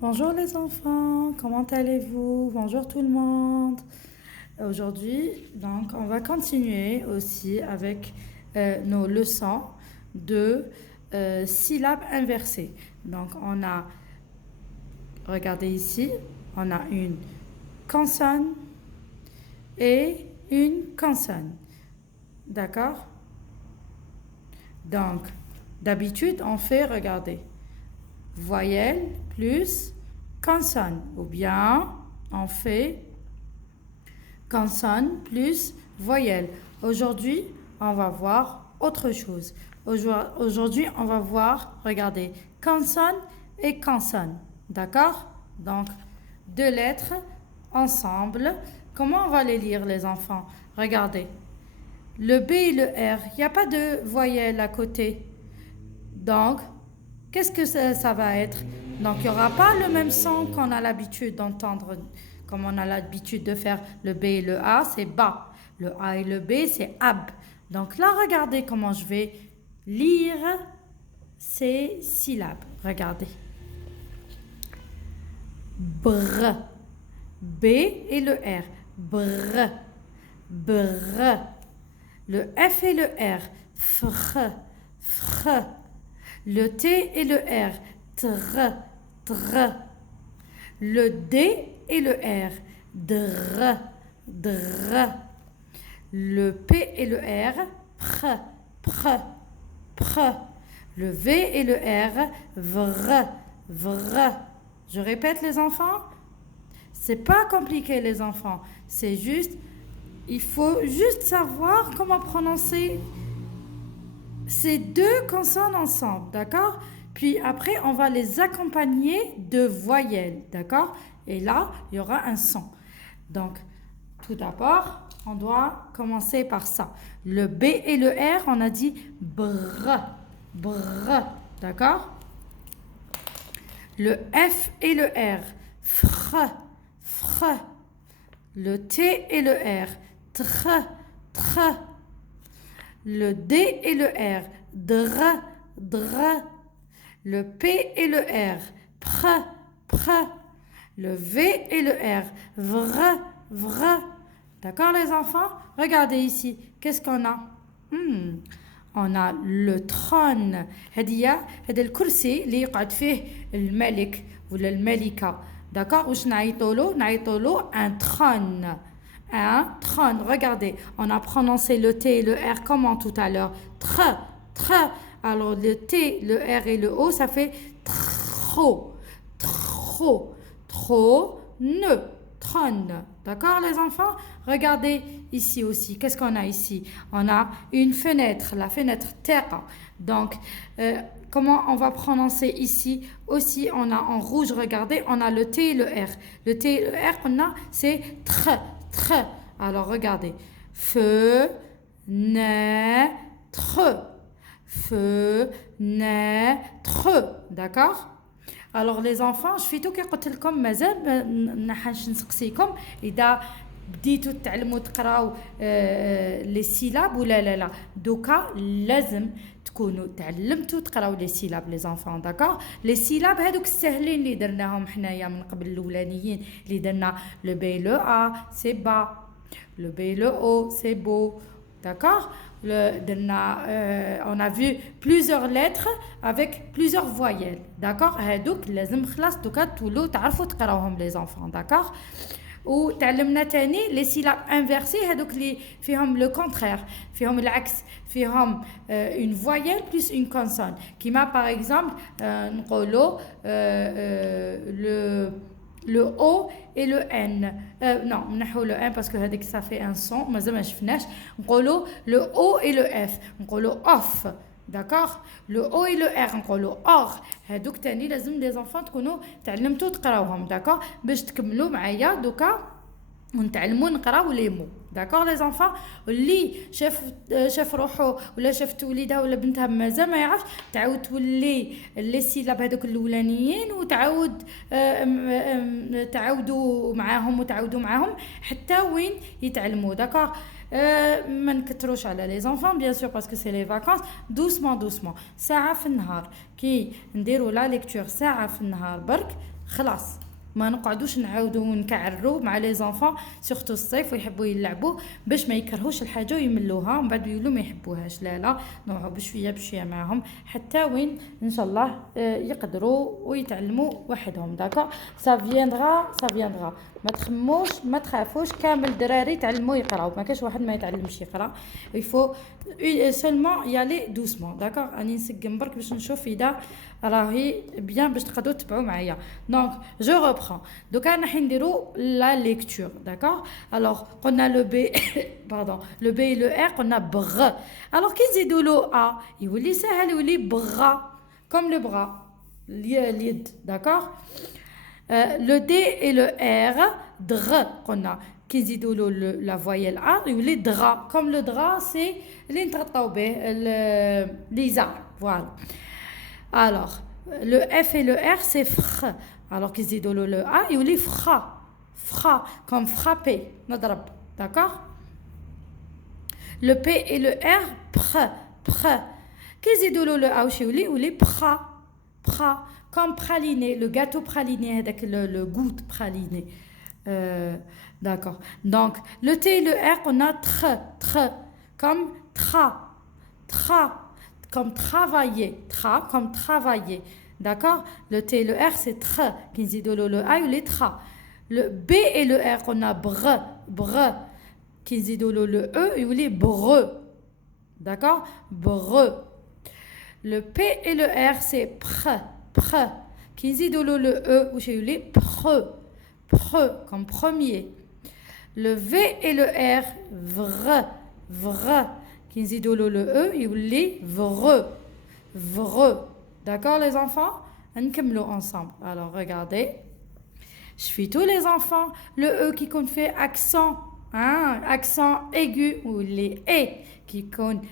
Bonjour les enfants, comment allez-vous? Bonjour tout le monde. Aujourd'hui, donc, on va continuer aussi avec nos leçons de syllabes inversées. Donc, regardez ici, on a une consonne et une consonne. D'accord? Donc, d'habitude, on fait, regardez, voyelle plus consonne. Ou bien, on fait consonne plus voyelle. Aujourd'hui, on va voir autre chose. Aujourd'hui, on va voir, regardez, consonne et consonne. D'accord? Donc, deux lettres ensemble. Comment on va les lire, les enfants? Regardez. Le B et le R, il n'y a pas de voyelle à côté. Donc, qu'est-ce que ça va être? Donc, il n'y aura pas le même son qu'on a l'habitude d'entendre, comme on a l'habitude de faire le B et le A, c'est ba. Le A et le B, c'est ab. Donc là, regardez comment je vais lire ces syllabes. Regardez. Br. B et le R. Br. Br. Le F et le R. Fr. Fr. Le T et le R. Tr. Tr. Le D et le R. Dr. Dr. Le P et le R. Pr. Pr. Pr. Le V et le R. Vr. Vr. Je répète les enfants. C'est pas compliqué les enfants. C'est juste, il faut juste savoir comment prononcer ces deux consonnes ensemble, d'accord? Puis après, on va les accompagner de voyelles, d'accord? Et là, il y aura un son. Donc, tout d'abord, on doit commencer par ça. Le B et le R, on a dit brr, brr, d'accord? Le F et le R, fr, fr. Le T et le R, tr, tr. Le D et le R, dr, dr. Le P et le R, pr, pr. Le V et le R, vr, vr. D'accord les enfants? Regardez ici, qu'est-ce qu'on a? On a le trône. هذا الكرسي اللي يقعد فيه الملك ولا الملكة. D'accord? واش نعيطوا له un trône. Un trône. Regardez, on a prononcé le T et le R comment tout à l'heure? Tr, tr. Alors le T, le R et le O, ça fait trop, trop, trop, ne, trône. D'accord les enfants? Regardez ici aussi. Qu'est-ce qu'on a ici? On a une fenêtre, la fenêtre terre. Donc, comment on va prononcer ici? Aussi, on a en rouge, regardez, on a le T et le R. Le T et le R, on a, c'est tr, tr. Alors, regardez. Fenêtre. Fenêtre. D'accord? Alors les enfants, je fais tout كي قلت لكم مازال نحاش نسقسيكم اذا بديتوا تعلموا تقراو لي سيلاب ولا لا دوكا لازم تكونوا تعلمتوا تقراو لي سيلاب لي زانفون داكور لي سيلاب هذوك السهلين اللي درناهم حنايا من قبل الاولانيين اللي درنا لو بي لو ا سي با لو بي لو او سي بو d'accord on a vu plusieurs lettres avec plusieurs voyelles d'accord هادوك لازم خلاص دوكا تولوا تعرفوا تقراوهم les enfants d'accord وتعلمنا تاني لي سيلاب انفيرسي هادوك اللي فيهم لو كونترير فيهم العكس فيهم une voyelle plus une consonne كيما par exemple نقولوا le O et le N. Non, نحو le N parce que ça fait un son. مازال ما شفناش. نقولوا le O et le F. نقولوا off. D'accord? Le O et le R نقولوا or. هادوك تاني لازم les enfants تكونوا تعلمتوا تقراوهم. D'accord? باش تكملوا معايا دوكا ونتعلموا نقراو لي مو. داكور لي زانفون اللي شاف روحو ولا شافت وليدها ولا بنتها مازال ما يعرفش تعاود تولي لي سيلاب هذوك الاولانيين وتعاود تعاودوا معاهم حتى وين يتعلموا داكور ما نكتروش على لي زانفون بيان سور باسكو سي لي فاكانس دوسمون ساعه في النهار كي نديروا لا ليكتور ساعه في النهار برك خلاص ما نقعدوش نعاودو ونكعرو مع لي زونفون سورتو الصيف ويحبوا يلعبوا باش ما يكرهوش الحاجه ويملوها ومن بعد يقولوا ما يحبوهاش. لا نوعوا بشويه معاهم حتى وين ان شاء الله يقدروا ويتعلموا وحدهم. داكور سا فيندرا ما تخموش ما تخافوش كامل الدراري يتعلموا يقراو ما كاش واحد ما يتعلمش يقرا يفو سولمون يالي دوسمون. داكور راني نسقم برك باش نشوف اذا راهي بيان باش تقدروا تتبعوا معايا. دونك جو reprends. Donc on a la lecture, d'accord? Alors on a le B pardon, le B et le R, on a br. Alors qu'est-ce que le A? Il veut laisser aller bras comme le bras, l'id, d'accord? Le D et le R, dr, on a qu'est-ce que la voyelle A, il veut drap comme le drap, c'est l'intratabé, l'isa, voilà. Alors le F et le R, c'est fr. Alors qu'ils disent le A, il dit fra, comme frapper, nadrab, d'accord? Le P et le R, pr. Qu'ils disent le A, il dit pra, comme praliné, le gâteau praliné, avec le goût de praliné. D'accord. Donc, le T et le R, on a tr, comme tra, comme travailler, comme travailler. D'accord? Le T et le R, c'est tr. Le A, il est tra. Le B et le R, on a br. Le E, il est breu. D'accord? Breu. Le P et le R, c'est pr. Le E, il est preux. Comme premier. Le V et le R, vr. Le E, il est vreux. D'accord les enfants? On ensemble. Alors regardez. Je suis tous les enfants. Le E qui fait accent. Accent aigu. Ou les E qui compte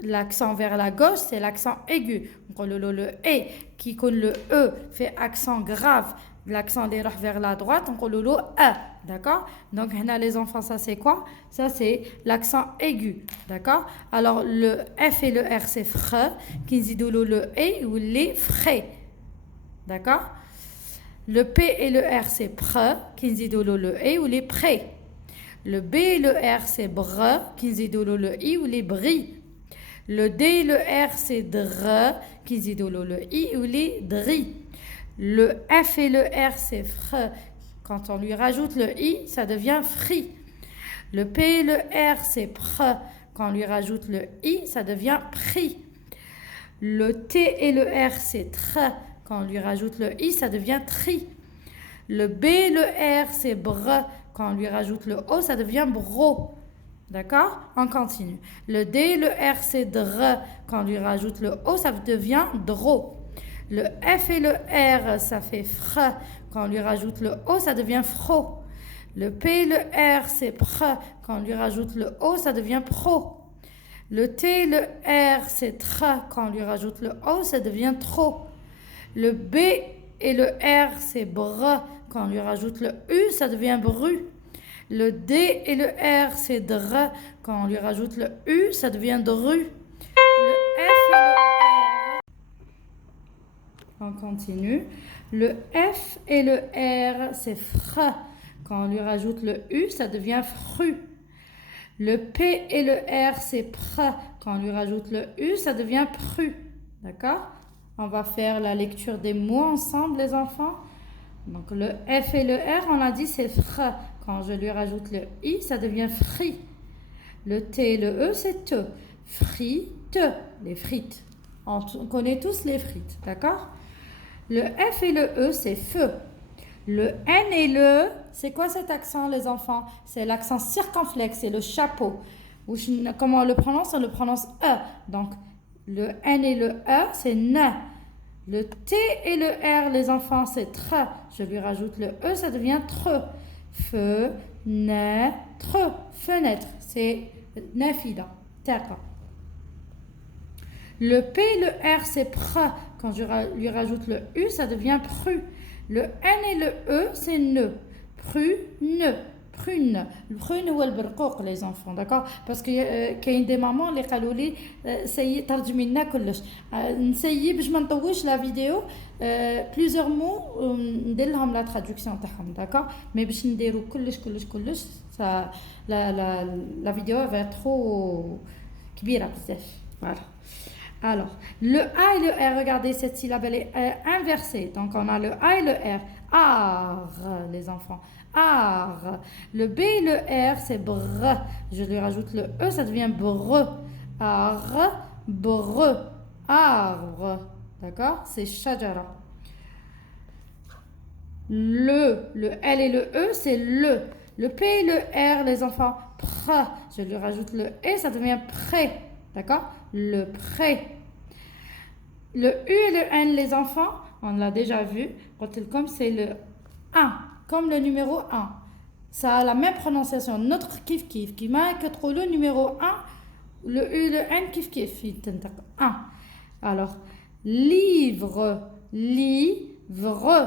l'accent vers la gauche, c'est l'accent aigu. Le E qui compte le E fait accent grave. L'accent des vers la droite, on dit le E. D'accord? Donc, les enfants, ça c'est quoi? Ça c'est l'accent aigu. D'accord? Alors, le F et le R, c'est fr. Qui dit le E ou les frais. D'accord? Le P et le R, c'est pr. Qui dit le E ou les prêts. Le B et le R, c'est br. Qui dit le I ou les bris. Le D et le R, c'est dr. Qui dit le I ou les dris. Le F et le R, c'est fr. Quand on lui rajoute le I, ça devient fri. Le P et le R, c'est pr. Quand on lui rajoute le I, ça devient pris. Le T et le R, c'est tr. Quand on lui rajoute le I, ça devient tri. Le B et le R, c'est br. Quand on lui rajoute le O, ça devient bro. D'accord? On continue. Le D et le R, c'est dr. Quand on lui rajoute le O, ça devient dro. Le F et le R, ça fait fr. Quand on lui rajoute le O, ça devient fro. Le P et le R, c'est pr. Quand on lui rajoute le O, ça devient pro. Le T et le R, c'est tr. Quand on lui rajoute le O, ça devient trop. Le B et le R, c'est br. Quand on lui rajoute le U, ça devient bru. Le D et le R, c'est dr. Quand on lui rajoute le U, ça devient dru. Le F et le R... On continue. Le F et le R, c'est fr. Quand on lui rajoute le U, ça devient fru. Le P et le R, c'est pr. Quand on lui rajoute le U, ça devient pru. D'accord? On va faire la lecture des mots ensemble, les enfants. Donc, le F et le R, on a dit, c'est fr. Quand je lui rajoute le I, ça devient fri. Le T et le E, c'est te. Frite, les frites. On connaît tous les frites, d'accord? Le F et le E, c'est feu. Le N et le, c'est quoi cet accent, les enfants? C'est l'accent circonflexe, c'est le chapeau. Comment on le prononce? On le prononce E. Donc, le N et le E, c'est ne. Le T et le R, les enfants, c'est tre. Je lui rajoute le E, ça devient tre. Fenêtre. Fenêtre, c'est nafida. D'accord. Le P et le R, c'est pr. Quand je lui rajoute le U, ça devient pru. Le N et le E, c'est ne. Pru, ne. البخون هو البرقوق les enfants d'accord parce que كاين دي مامون اللي قالوا لي سي ترجمي لنا كلش نسيي باش ما نطولش لا فيديو بليزيور مو ندير لهم لا ترادكسيون تاعهم d'accord مي باش نديرو كلش ça la vidéo va être trop كبيره بزاف voilà. Alors, le A et le R, regardez, cette syllabe, elle est inversée. Donc, on a le A et le R. Ar, les enfants. Ar. Le B et le R, c'est br. Je lui rajoute le E, ça devient bre. Ar, bre. Arbre. D'accord? C'est shajara. Le L et le E, c'est le. Le P et le R, les enfants, pr. Je lui rajoute le E, ça devient pré. D'accord? Le pré. Le U et le N, les enfants, on l'a déjà vu. Comme c'est le 1, comme le numéro 1. Ça a la même prononciation. Notre kif kif. Qui m'a que trop le numéro 1, le U et le N kif kif. 1. Alors, livre, livre,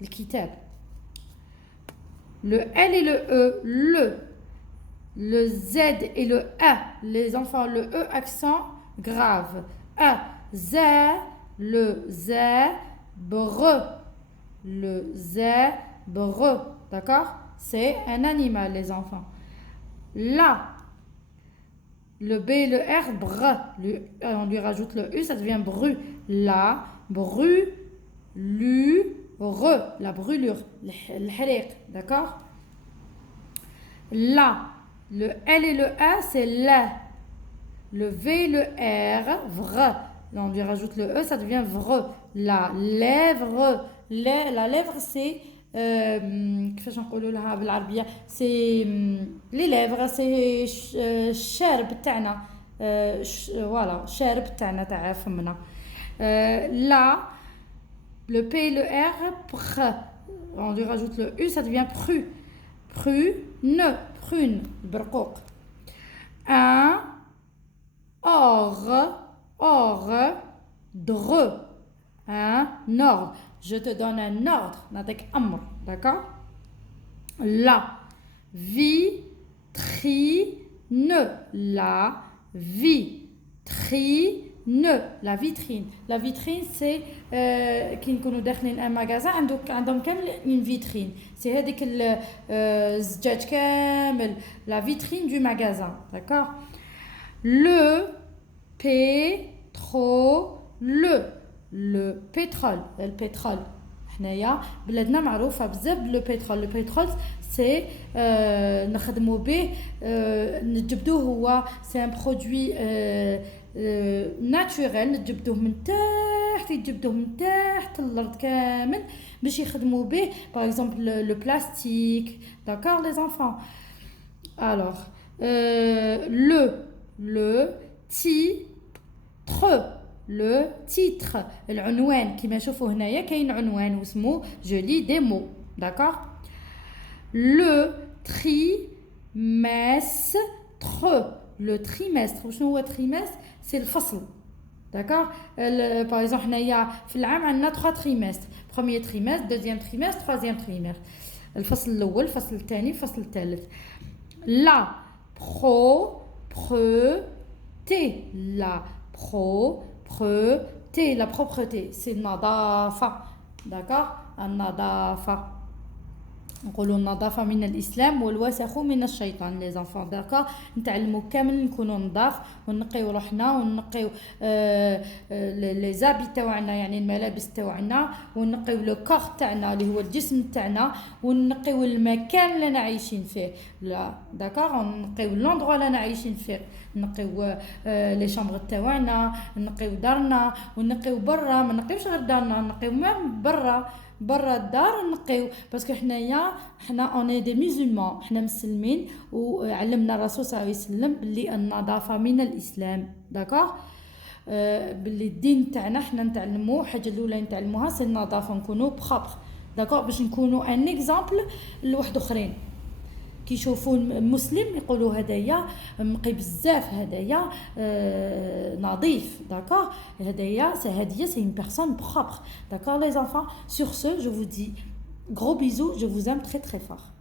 le kitab. Le L et le E, le Z et le A, les enfants, le E accent grave. A, Z, le Z, bre. Le Z, bre. D'accord? C'est un animal, les enfants. La, le B et le R, br. On lui rajoute le U, ça devient bru. La, bru, lu, re. La brûlure, le hariq. D'accord? La. Le L et le A, c'est la. Le V et le R, vr. On lui rajoute le E, ça devient vre. La lèvre. La lèvre, c'est. C'est les lèvres, c'est الشارب تاعنا. Voilà, الشارب تاعنا تاع فمنا. La. Le P et le R, pr. On lui rajoute le U, ça devient pru. Prune. Prune, برقوق. Un, ordre. Un ordre. Je te donne un ordre. نعطيك أمر. D'accord? La vitrine. La vitrine. La vitrine. La vitrine, c'est كي نكونوا داخلين un magasin عندهم كامل une vitrine. C'est هذيك الزجاج كامل. La vitrine du magasin. D'accord? Le pétrole. البترول. حنايا بلادنا معروفه بزاف بالبترول. البترول سي نخدموا به نجبدوه. هو سي ان برودوي ناتوريل. نجبدوه من تحت الارض كامل باش يخدموا به باغ اكزومبل لو بلاستيك. داكور لي زانفون. alors le titre العنوان كما نشوفوا هنايا كاين عنوان واسمه je lis des mots. D'accord? Le trimestre. Le trimestre وشنو هو trimestre؟ c'est الفصل. D'accord? par exemple هنايا في العام عندنا 3 trimestres. premier trimestre, deuxième trimestre, troisième trimestre. الفصل الاول، الفصل الثاني، الفصل الثالث. La propreté. La propreté, c'est النظافة. D'accord? النظافة. نقولوا النظافة من الإسلام والوسخ من الشيطان لي زانفون. داكور؟ نتعلموا كامل نكونوا نظاف ونقيو روحنا ونقيو لي زابي تاعنا يعني الملابس تاعنا ونقيو لو كور تاعنا اللي هو الجسم تاعنا ونقيو المكان اللي انا عايشين فيه. لا داكور؟ نقيو لوندرو اللي انا عايشين فيه. نقيو لي شامبر تاعنا، نقيو دارنا ونقيو برا. ما نقيوش غير دارنا، نقيو مام برا الدار نقيو. باسكو حنا اوني دي مسلمون، حنا مسلمين وعلمنا الرسول صلى الله عليه وسلم باللي النظافه من الاسلام. داكور؟ باللي الدين تاعنا حنا نتعلموه. الحاجه الاولى نتعلموها سي النظافه، نكونوا بروبر. داكور؟ باش نكونوا ان اكزامبل لواحد اخرين كي يشوفوا مسلم يقولوا هدايا نقي بزاف، هدايا نظيف. داكور؟ هدايا سي une personne propre. D'accord les enfants? Sur ce, je vous dis Gros bisous, je vous aime très très fort.